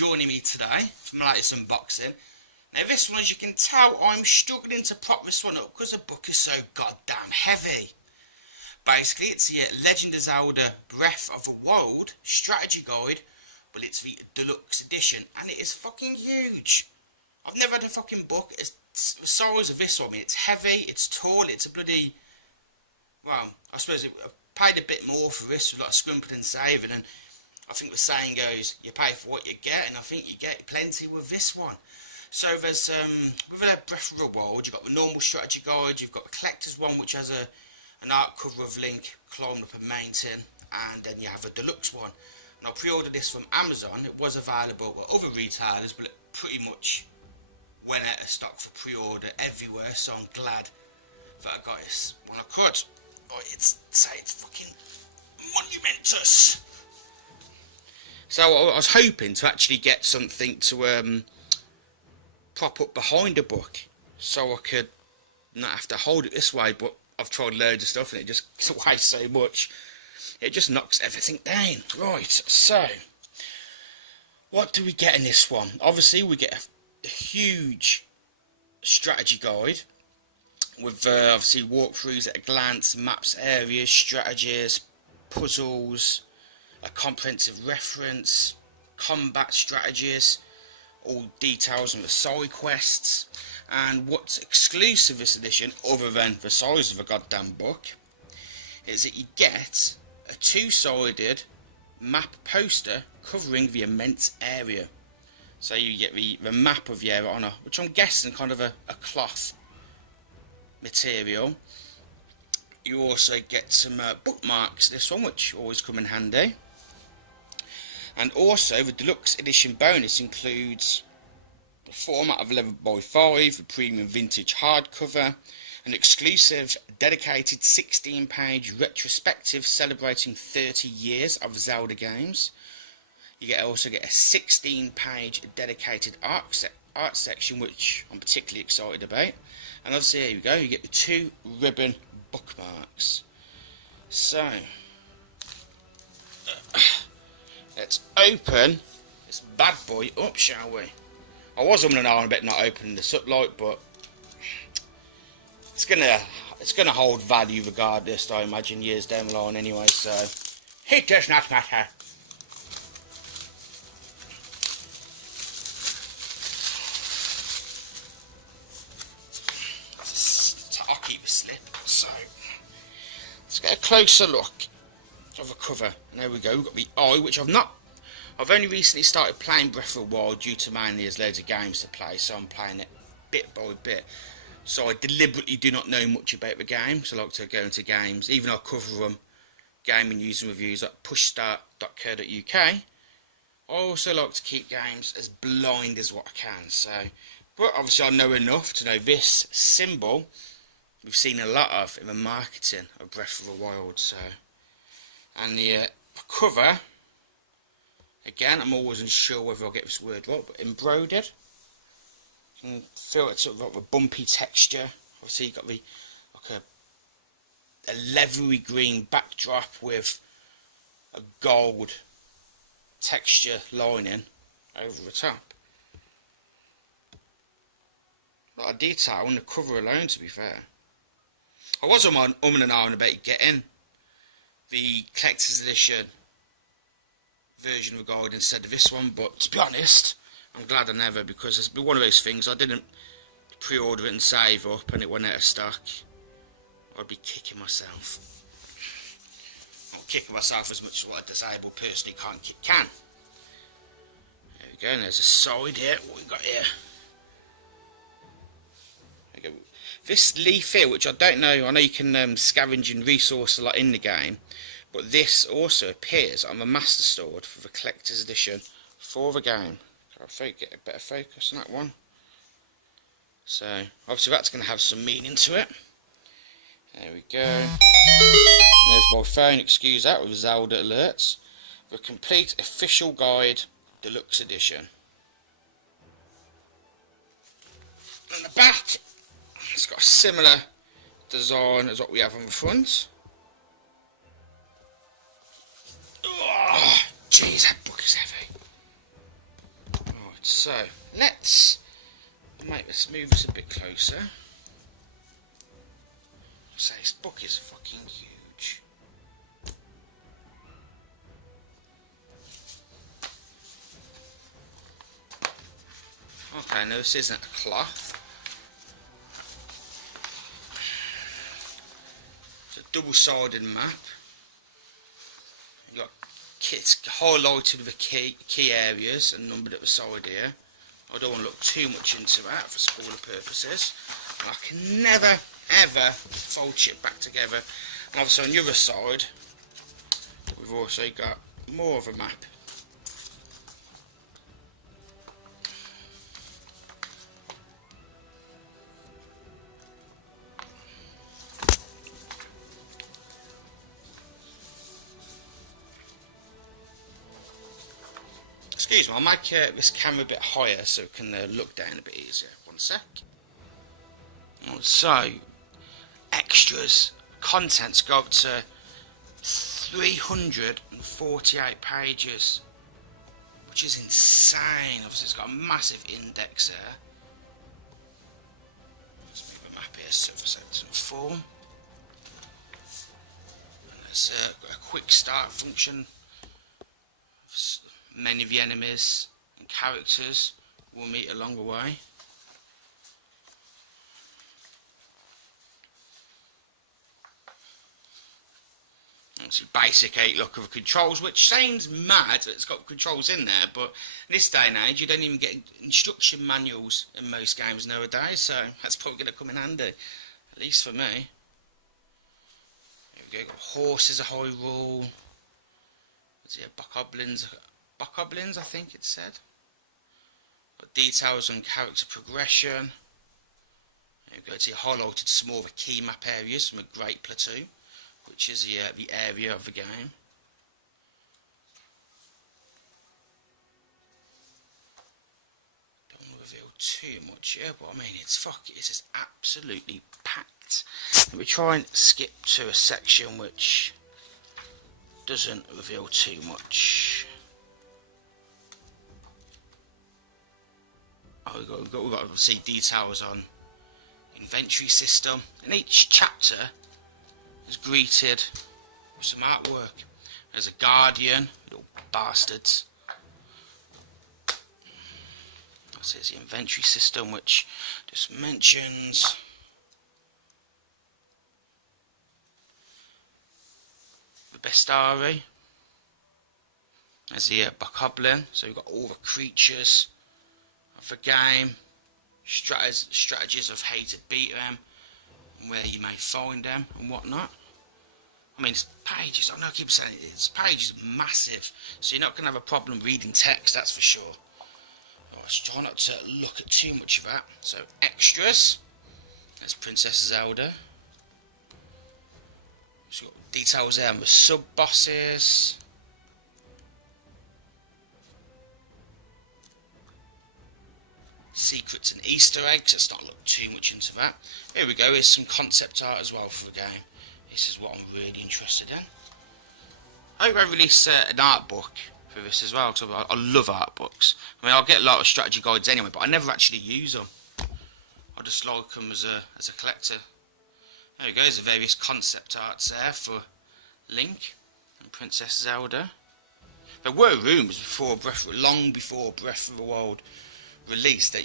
joining me today for my latest unboxing. Now this one, as you can tell, I'm struggling to prop this one up because the book is so goddamn heavy. Basically, it's the Legend of Zelda Breath of the Wild strategy guide, but it's the deluxe edition, and it is fucking huge. I've never had a fucking book as the size of this one. I mean, it's heavy, it's tall, it's a bloody... Well, I suppose I paid a bit more for this, like scrimping and saving, and I think the saying goes, you pay for what you get, and I think you get plenty with this one. So there's, with the Breath of the Wild, you've got the normal strategy guide, you've got the collector's one, which has an art cover of Link climbing up a mountain, and then you have a deluxe one. And I pre-ordered this from Amazon. It was available at other retailers, but it pretty much went out of stock for pre-order everywhere, so I'm glad that I got this when I could. Right, it's fucking monumentous. So I was hoping to actually get something to prop up behind the book, so I could not have to hold it this way, but I've tried loads of stuff and it just weighs so much. It just knocks everything down. Right, so what do we get in this one? Obviously we get a huge strategy guide with obviously walkthroughs at a glance, maps, areas, strategies, puzzles, a comprehensive reference, combat strategies, all details on the side quests. And what's exclusive this edition, other than the size of a goddamn book, is that you get a two-sided map poster covering the immense area. So you get the map of the area on a, which I'm guessing kind of a cloth material. You also get some bookmarks, this one, which always come in handy. And also the deluxe edition bonus includes the format of 11x5, the premium vintage hardcover, an exclusive dedicated 16-page retrospective celebrating 30 years of Zelda games. You also get a 16-page dedicated art section, which I'm particularly excited about. And obviously, here you go, you get the 2 ribbon bookmarks. So, let's open this bad boy up, shall we? I was umming and ahhing a bit not opening this up, like, but it's gonna hold value regardless, I imagine, years down the line anyway, so it does not matter. I'll keep a slip, so let's get a closer look of the cover. And there we go, we've got the eye, which I've only recently started playing Breath of the Wild due to mainly there's loads of games to play, so I'm playing it bit by bit. So I deliberately do not know much about the game, so I like to go into games, even though I cover them, gaming news and reviews at pushstart.co.uk. I also like to keep games as blind as what I can, so, but obviously I know enough to know this symbol we've seen a lot of in the marketing of Breath of the Wild. So, and the cover, again, I'm always unsure whether I'll get this word right, but embroidered. You can feel it's sort of like a bumpy texture. Obviously you've got the like a leathery green backdrop with a gold texture lining over the top. A lot of detail on the cover alone, to be fair. I was umming and ahhing about getting the collector's edition version of the guide instead of this one, but to be honest, I'm glad I never, because it's been one of those things, I didn't pre-order it and save up and it went out of stock. I'd be kicking myself. Not kicking myself as much as what a disabled person who can't kick can. There we go, and there's a side here. What we got here? There we go. This leaf here, which I don't know, I know you can scavenge and resource a lot in the game, but this also appears on the Master Sword for the collector's edition for the game. I'll get a better focus on that one. So obviously that's going to have some meaning to it. There we go. There's my phone, excuse that, with Zelda alerts. The complete official guide, deluxe edition. And the back, it's got a similar design as what we have on the front. Oh, jeez, that book is heavy. So let's move this a bit closer. So this book is fucking huge. Okay, no, this isn't a cloth. It's a double-sided map. You've got kits highlighted with the key areas and numbered at the side here. I don't want to look too much into that for spoiler purposes. I can never ever fold shit back together. And obviously on the other side we've also got more of a map. Excuse me, I'll make this camera a bit higher so it can look down a bit easier. One sec. So, extras, contents go up to 348 pages, which is insane. Obviously it's got a massive index there. Let's move the map here so it's in form. And there's got a quick start function. Many of the enemies and characters will meet along the way. It's a basic 8 of the controls, which sounds mad that it's got controls in there, but in this day and age you don't even get instruction manuals in most games nowadays, so that's probably going to come in handy, at least for me. Here we go, got horses a high rule. There's here bokoblins, I think it said. Got details on character progression. Here we go, to highlighted some more of the key map areas from a Great Plateau, which is the area of the game. Don't want to reveal too much here, but I mean, it's just absolutely packed. Let me try and skip to a section which doesn't reveal too much. Oh, we've got to see details on inventory system. In each chapter is greeted with some artwork. There's a guardian, little bastards. This is the inventory system, which just mentions the bestiary. There's the bokoblin, so we've got all the creatures of the game, strategies of how to beat them, and where you may find them and whatnot. I mean, it's pages, I know I keep saying it's pages massive, so you're not going to have a problem reading text, that's for sure. Let's try not to look at too much of that. So, extras. There's Princess Zelda. So got details there on the sub-bosses. Secrets and Easter eggs. Let's not look too much into that. Here we go, here's some concept art as well for the game. This is what I'm really interested in. I hope I release an art book for this as well, because I love art books. I mean, I'll get a lot of strategy guides anyway, but I never actually use them. I just like them as a collector. There we go, there's the various concept arts there for Link and Princess Zelda. There were rumours long before Breath of the Wild released that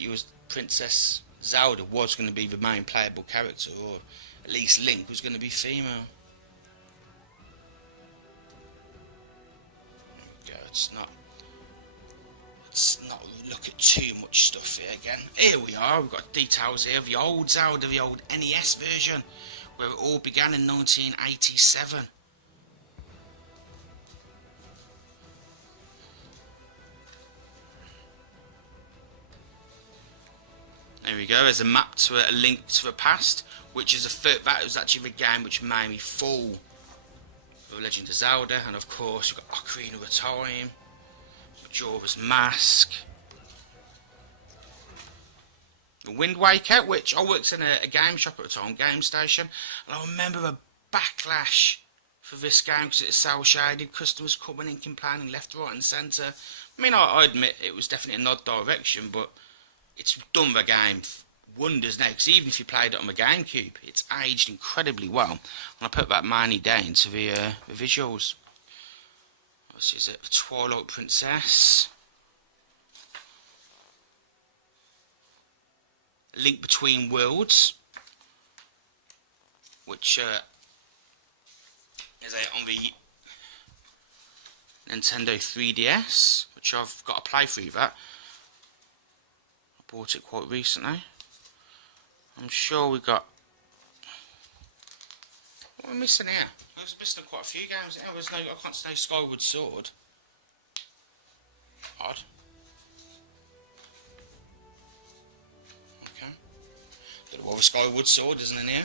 Princess Zelda was going to be the main playable character, or at least Link was going to be female. Let's not look at too much stuff here again. Here we are, we've got details here of the old Zelda, the old NES version, where it all began in 1987. There we go, there's a map to a Link to the Past, which is that was actually the game which made me fall for Legend of Zelda, and of course we've got Ocarina of Time, Majora's Mask, the Wind Waker, which I worked in a game shop at the time, Game Station, and I remember a backlash for this game because it's cel shaded. Customers coming in complaining left, right and centre. I mean, I admit it was definitely an odd direction, but it's done the game wonders now, because even if you played it on the GameCube, it's aged incredibly well. And I put that mainly down to the visuals. What is it? Twilight Princess. Link Between Worlds, which is on the Nintendo 3DS, which I've got to play through that. I bought it quite recently. I'm sure we got... What am I missing here? I was missing quite a few games. I can't say Skyward Sword. Odd. Okay. Don't know what the Skyward Sword isn't in here.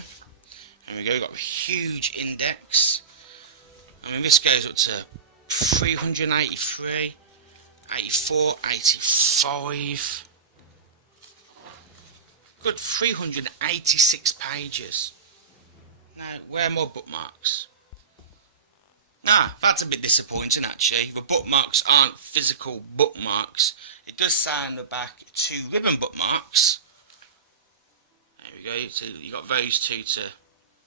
There we go, we've got a huge index. I mean, this goes up to 383, 84, 85. Good 386 pages. Now, where are my bookmarks? Nah, that's a bit disappointing actually. The bookmarks aren't physical bookmarks. It does say on the back 2 ribbon bookmarks. There we go, so you got those 2 to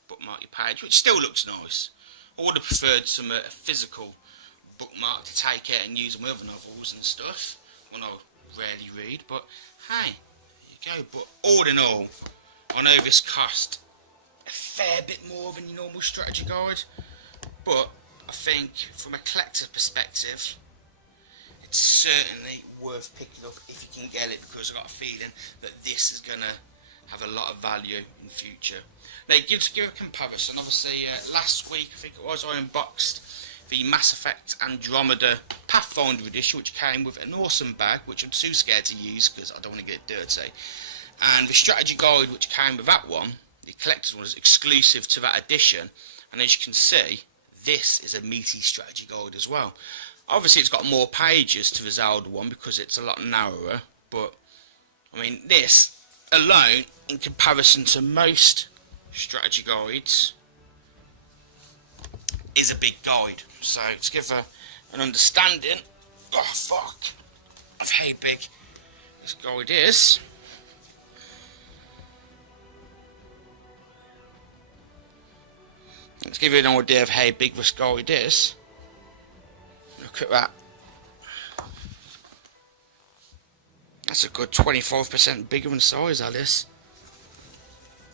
bookmark your page, which still looks nice. I would have preferred some physical bookmark to take out and use them with other novels and stuff when I rarely read, but hey, there you go. But all in all, I know this cost a fair bit more than your normal strategy guide, but I think from a collector's perspective it's certainly worth picking up if you can get it, because I've got a feeling that this is going to have a lot of value in the future. Now, give a comparison. Obviously, last week I think it was, I unboxed the Mass Effect Andromeda Pathfinder edition, which came with an awesome bag, which I'm too scared to use because I don't want to get dirty. And the strategy guide, which came with that one, the collector's one, is exclusive to that edition. And as you can see, this is a meaty strategy guide as well. Obviously, it's got more pages to the Zelda one because it's a lot narrower. But I mean, this alone, in comparison to most strategy guides, is a big guide. So to give an understanding, oh fuck, of how big this guide is, let's give you an idea of how big this guide is. Look at that. That's a good 25% bigger in size, Alice.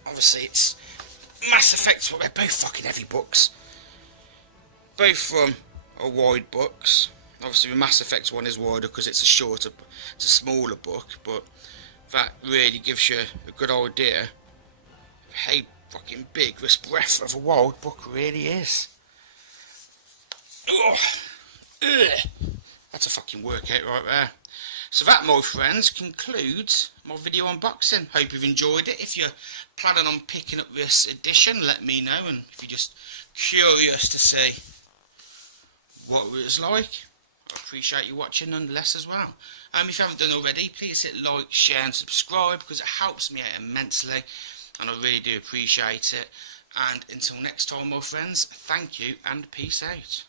Obviously, it's Mass Effect, but they're both fucking heavy books. Both from are wide books. Obviously, the Mass Effect one is wider because it's a shorter, it's a smaller book, but that really gives you a good idea of how fucking big this Breath of the Wild book really is. Ugh. That's a fucking workout right there. So that, my friends, concludes my video unboxing. Hope you've enjoyed it. If you're planning on picking up this edition, let me know. And if you're just curious to see what it was like, I appreciate you watching nonetheless as well. If you haven't done already, please hit like, share and subscribe, because it helps me out immensely. And I really do appreciate it. And until next time, my friends, thank you and peace out.